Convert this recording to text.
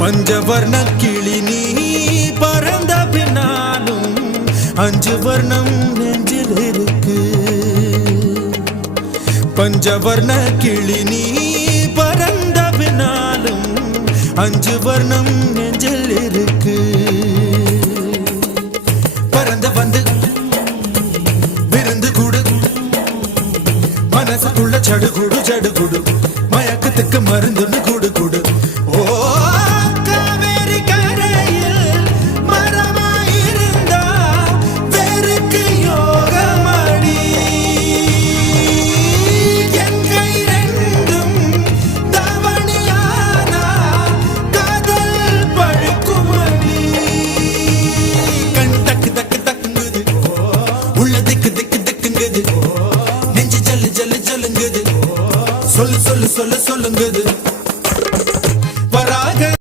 பஞ்சவர்ண கிளி நீ பறந்த பின்னாலும் 5 வர்ணம் நெஞ்சில் இருக்கு. பஞ்சவர்ண கிளி நீ பறந்த பின்னாலும் 5 வர்ணம் நெஞ்சில் இருக்கு. பறந்து வந்து விருந்து கூடு, மனசுக்குள்ள சடுகுடு சடுகுடு, மயக்கத்துக்கு மருந்துன்னு கூடு கூடு. ஓ காவேரி கரையில் மரமாயிருந்தா வேருக்கு யோகமடி. என் கை ரெண்டும் தவணியானா காதல் பழுக்குமடி. கண் தக்கு தக்கு தக்குங்குது, உள்ள திக்கு திக்கு திக்குங்குது, நெஞ்சு ஜல்லு ஜல்லு ஜல்லுங்குது, சொல்லு சொல்லு சொல்லு சொல்லுங்குது.